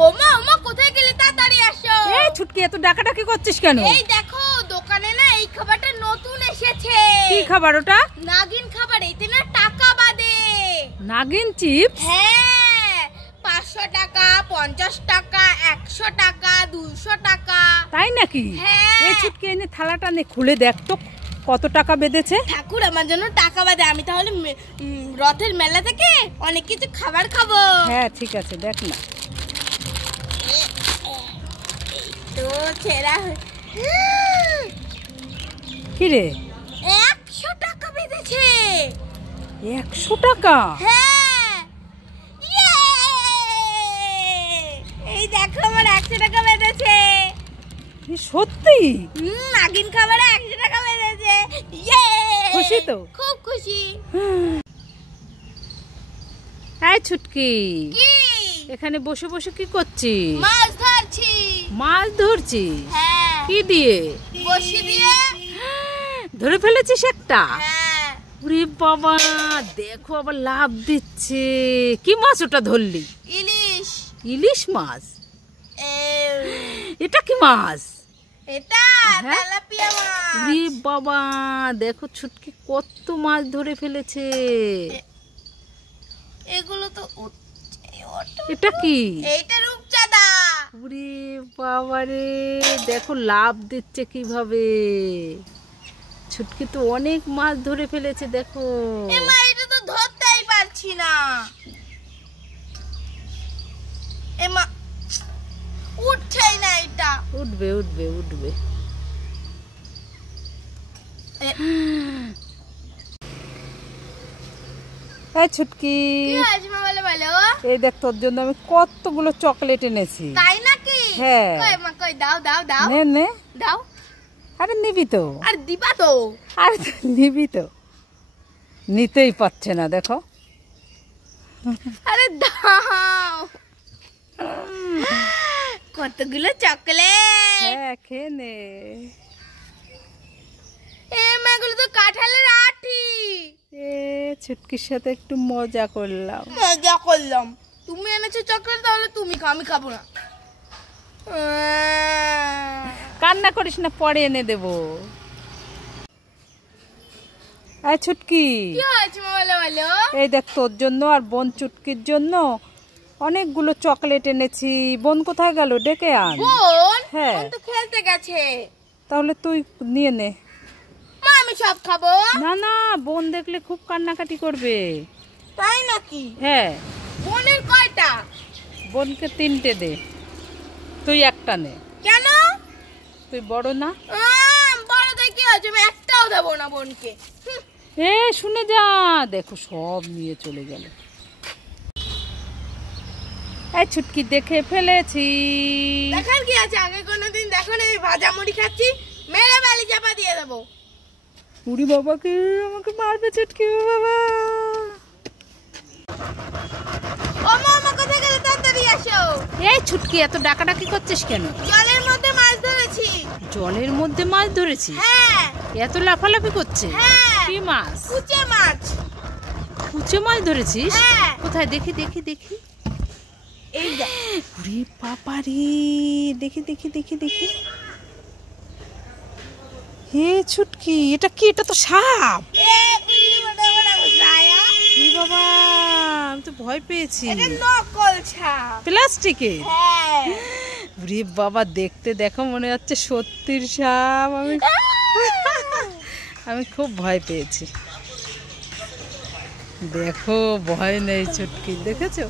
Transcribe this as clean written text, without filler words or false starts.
ওমা ওমা কোথায় গেলে তাড়াতাড়ি আসো। এই ছুটকি এত ডাকাডাকি করছিস কেন? এই দেখো দোকানে না এই খাবারটা নতুন এসেছে। কি খাবার ওটা? নাগিন খাবার, এতে না টাকা বাদে। নাগিন চিপস? হ্যাঁ 500 টাকা, 50 টাকা, 100 টাকা, 200 টাকা। তাই নাকি? হ্যাঁ। এই ছুটকি এনে থালাটা নে খুলে দেখ তো কত টাকা বেঁধেছে। ঠাকুর আমার জন্য টাকা বাদে, আমি তাহলে রথের মেলা থেকে অনেক কিছু খাবার খাবো। হ্যাঁ ঠিক আছে দেখ না। তো ছেড়া কি রে? 100 টাকা বেঁধেছে। 100 টাকা? হ্যাঁ এই দেখো আমার 100 টাকা বেঁধেছে। সত্যি? নাগিন খাবারে 100 টাকা বেঁধেছে। খুশি তো? খুব খুশি। এই ছুটকি কি? এখানে বসে বসে কি করছিস? মাছ ধরছি। মাছ ধরছিস? হ্যাঁ। কি দিয়ে? বসি দিয়ে। ধরে ফেলেছিস একটা? হ্যাঁ। ওরে বাবা দেখো আবার লাভ দিচ্ছে। কি মাছ ওটা ধরলি? ইলিশ। ইলিশ মাছ? এটা কি মাছ? এটা তেলাপিয়া মাছ। ওরে বাবা দেখো ছুটকি কত মাছ ধরে ফেলেছে। এগুলো তো এটা কি? এইটা রূপচাঁদা। ওরে বাবা রে দেখো লাভ দিচ্ছে কিভাবে। ছুটকি তো অনেক মাছ ধরে ফেলেছে দেখো। এমা এটা তো ধরতেই পারছি না। এমা উঠছেই না এটা। উঠবে উঠবে উঠবে। এই ছুটকি কি হয়েছে মা বলো বলো। এই দেখ তোর জন্য আমি কতগুলো চকলেট এনেছি। তাই নাকি? হ্যাঁ। কই মা কই দাও দাও দাও। নে নে। দাও। আরে নিবি তো? আর দিবা তো? আরে নিবি তো? নিতেই পারছে না দেখো। আরে দাও। কতগুলো চকলেট। হ্যাঁ খেয়ে নে। এগুলো তো কাঁঠালের আটি। ছুটকির সাথে একটু মজা করলাম। মজা করলাম। তুমি এনেছো চকলেট, তাহলে তুমি খাও, আমি খাবো না। কান্না করিস না, পরে এনে দেবো। এই ছুটকি কি হয়েছে মা বলো বলো। এই দেখ তোর জন্য আর বোন চুটকির জন্য অনেকগুলো চকলেট এনেছি। বোন কোথায় গেল? ডেকে আন। বোন? হ্যাঁ। বোন তো খেলতে গেছে। তাহলে তুই নিয়ে নে। মা আমি সব খাবো। না না বোন দেখলে খুব কান্নাকাটি করবে। তাই নাকি? হ্যাঁ। বোনের কয়টা? বোনকে 3টে দে, তুই একটা নে। কেন? তুই বড় না। বড় দেখে কি হয়েছে, আমি একটাও দেবো না বোনকে। শুনে যা, দেখো সব নিয়ে চলে গেল। এই ছুটকি দেখে ফেলেছি। দেখার কি আছে, আগে কোনোদিন দেখো না আমি ভাজা মুড়ি খাচ্ছি, মেরে বালি চাপা দিয়ে দেবো। উড়ি বাবাকে আমাকে মারবে ছুটকি বাবা। ও মা কোথায় গেলে তাড়াতাড়ি আসো। এই ছুটকি এত ডাকাডাকি করছিস কেন? জলের মধ্যে মাছ ধরেছি। জলের মধ্যে মাছ ধরেছিস? হ্যাঁ। এত লাফালাফি করছে? হ্যাঁ। কি মাছ? কুচে মাছ। কুচে মাছ ধরেছিস? হ্যাঁ। কোথায় দেখি দেখি দেখি। এই যা। ওরে বাবা রে দেখি দেখি দেখি দেখি। হে ছুটকি এটা কি? এটা তো সাপ। বাবা আমি তো ভয় পেয়েছি। এটা নকল সাপ। প্লাস্টিকে? হ্যাঁ। ওরে বাবা দেখতে দেখো মনে হচ্ছে সত্যির সাপ। আমি খুব ভয় পেয়েছি। দেখো ভয় নেই ছুটকি, দেখেছো?